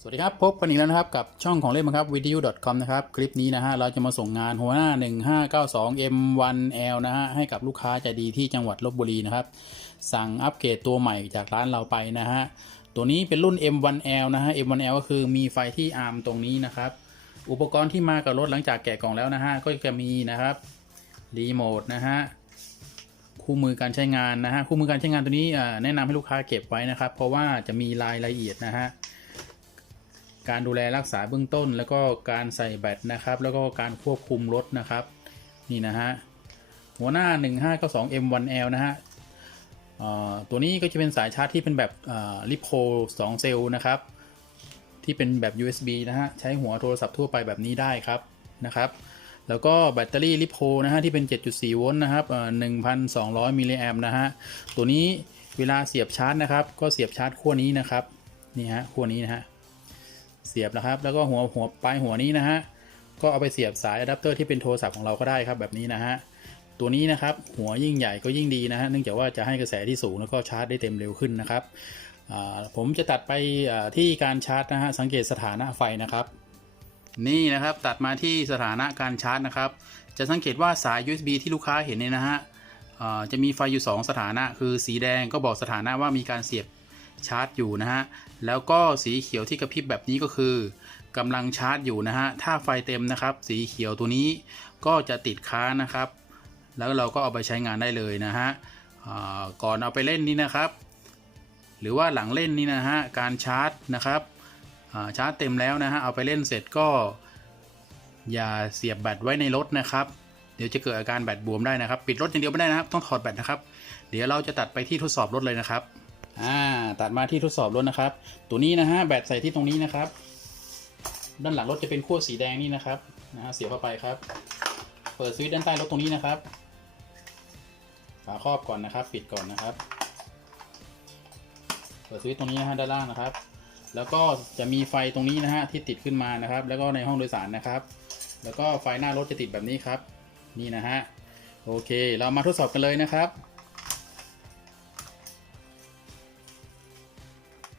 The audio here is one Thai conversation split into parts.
สวัสดีครับ พบกันอีกแล้วนะครับกับช่องของเล่นบังคับ video com นะครับ คลิปนี้นะฮะเราจะมาส่งงานหัวหน้า 1592 M1L นะฮะให้กับลูกค้าใจดีที่จังหวัดลบบุรีนะครับ สั่งอัปเกรดตัวใหม่จากร้านเราไปนะฮะตัวนี้เป็นรุ่น M1L นะฮะ M1L ก็คือมีไฟที่อาร์มตรงนี้นะครับ อุปกรณ์ที่มากับรถหลังจากแกะกล่องแล้วนะฮะก็จะมีนะครับรีโมทนะฮะคู่มือการใช้งานนะฮะคู่มือการใช้งานตัวนี้แนะนำให้ลูกค้าเก็บไว้นะครับ เพราะว่าจะมีรายละเอียดนะฮะ การดูแลรักษาเบื้องต้น แล้วก็การใส่แบตนะครับ แล้วก็การควบคุมรถนะครับ นี่นะฮะหัวหน้า 1592 M1L นะฮะตัวนี้ก็จะเป็นสายชาร์จที่เป็นแบบลิโพ2เซลล์นะครับ ที่เป็นแบบ USB นะฮะ ใช้หัวโทรศัพท์ทั่วไปแบบนี้ได้ครับนะครับ แล้วก็แบตเตอรี่ลิโพนะฮะที่เป็น 7.4 โวลต์นะครับเอ่อ1,200 มิลลิแอมป์นะฮะ ตัวนี้เวลาเสียบชาร์จนะครับ ก็เสียบชาร์จขั้วนี้นะครับ นี่ฮะขั้วนี้นะฮะ เสียบนะครับ แล้วก็หัวหัวปลายหัวนี้นะฮะก็เอาไปเสียบสายอะแดปเตอร์ที่เป็นโทรศัพท์ของเราก็ได้ครับแบบนี้นะฮะตัวนี้นะครับหัวยิ่งใหญ่ก็ยิ่งดีนะฮะเนื่องจากว่าจะให้กระแสที่สูงแล้วก็ชาร์จได้เต็มเร็วขึ้นนะครับผมจะตัดไปที่การชาร์จนะฮะสังเกตสถานะไฟนะครับ นี่นะครับตัดมาที่สถานะการชาร์จนะครับ จะสังเกตว่าสาย USB ที่ลูกค้าเห็นเนี่ยนะฮะจะมีไฟอยู่ 2 สถานะ คือสีแดงก็บอกสถานะว่ามีการเสียบ ชาร์จอยู่นะฮะ แล้วก็สีเขียวที่กระพริบแบบนี้ก็คือกำลังชาร์จอยู่นะฮะ ถ้าไฟเต็มนะครับ สีเขียวตัวนี้ก็จะติดค้างนะครับ แล้วเราก็เอาไปใช้งานได้เลยนะฮะก่อนเอาไปเล่นนี่นะครับ หรือว่าหลังเล่นนี่นะฮะ การชาร์จนะครับชาร์จเต็มแล้วนะฮะ เอาไปเล่นเสร็จก็ อย่าเสียบแบตไว้ในรถนะครับ เดี๋ยวจะเกิดอาการแบตบวมได้นะครับ ปิดรถอย่างเดียวไม่ได้นะครับ ต้องถอดแบตนะครับ เดี๋ยวเราจะตัดไปที่ทดสอบรถเลยนะครับ อ่าตัดมาที่ทดสอบรถนะครับ ตัวนี้นะฮะแบตใส่ที่ตรงนี้นะครับ ด้านหลังรถจะเป็นขั้วสีแดงนี่นะครับนะฮะเสียบเข้าไปครับ เปิดสวิตช์ด้านใต้รถตรงนี้นะครับฝาครอบก่อนนะครับ ปิดก่อนนะครับ เปิดสวิตช์ตรงนี้นะฮะด้านล่างนะครับ แล้วก็จะมีไฟตรงนี้นะฮะที่ติดขึ้นมานะครับ แล้วก็ในห้องโดยสารนะครับ แล้วก็ไฟหน้ารถจะติดแบบนี้ครับ นี่นะฮะโอเค เรามาทดสอบกันเลยนะครับ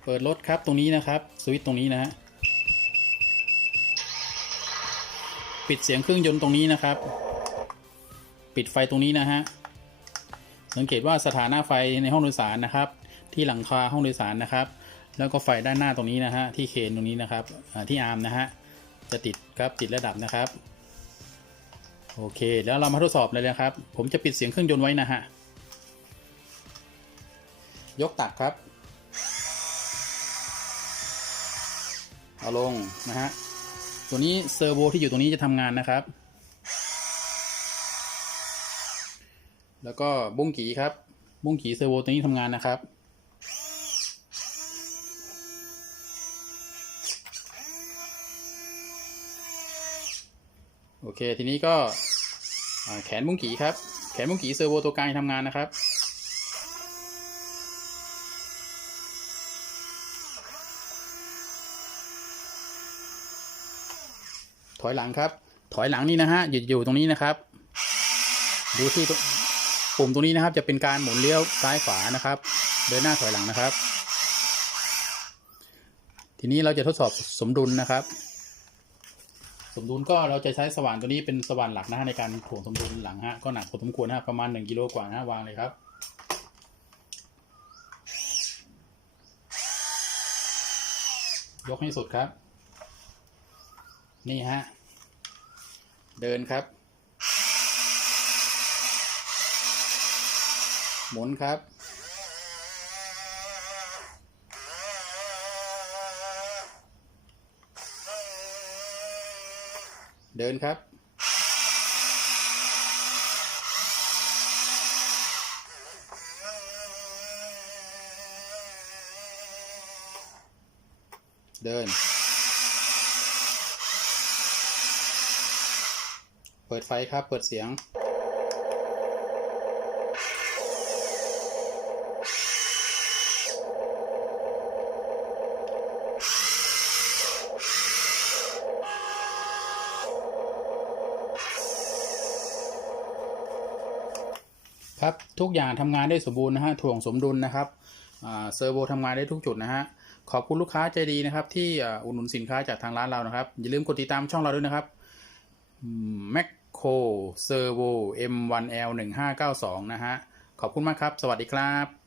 เปิดรถครับตรงนี้นะครับสวิตช์ตรงนี้นะฮะปิดเสียงเครื่องยนต์ตรงนี้นะครับ ปิดไฟตรงนี้นะฮะสังเกตว่าสถานะไฟในห้องโดยสารนะครับ ที่หลังคาห้องโดยสารนะครับ แล้วก็ไฟด้านหน้าตรงนี้นะฮะที่เคนตรงนี้นะครับที่อาร์มนะฮะจะติดครับติดระดับนะครับโอเค แล้วเรามาทดสอบเลยนะครับ ผมจะปิดเสียงเครื่องยนต์ไว้นะฮะยกตักครับ เอาลงนะฮะ ตัวนี้เซอร์โวที่อยู่ตรงนี้จะทำงานนะครับ แล้วก็บุ้งกีครับ บุ้งกีเซอร์โวตัวนี้ทำงานนะครับโอเค ทีนี้ก็แขนมุ้งกีครับ แขนมุ้งกีเซอร์โวตัวกลางทำงานนะครับ ถอยหลังครับ ถอยหลังนี่นะฮะหยุดอยู่ตรงนี้นะครับ ดูที่ปุ่มตรงนี้นะครับ จะเป็นการหมุนเลี้ยวซ้ายขวานะครับ เดินหน้าถอยหลังนะครับ ทีนี้เราจะทดสอบสมดุลนะครับ สมดุลก็เราจะใช้สว่านตัวนี้เป็นสว่านหลักนะฮะในการถ่วงสมดุลหลังฮะก็หนักพอสมควรนะฮะประมาณ1กิโลกว่านะฮะวางเลยครับยกให้สุดครับ นี่ฮะ เดินครับ หมุนครับ เดินครับ เดิน เปิดไฟครับ เปิดเสียง ครับ ทุกอย่างทำงานได้สมบูรณ์นะฮะ ถ่วงสมดุลนะครับเซอร์โวทำงานได้ทุกจุดนะฮะ ขอบคุณลูกค้าใจดีนะครับ ที่อุดหนุนสินค้าจากทางร้านเรานะครับ อย่าลืมกดติดตามช่องเราด้วยนะครับแม็ก โคเซอร์โว M1L1592 นะฮะ ขอบคุณมากครับ สวัสดีครับ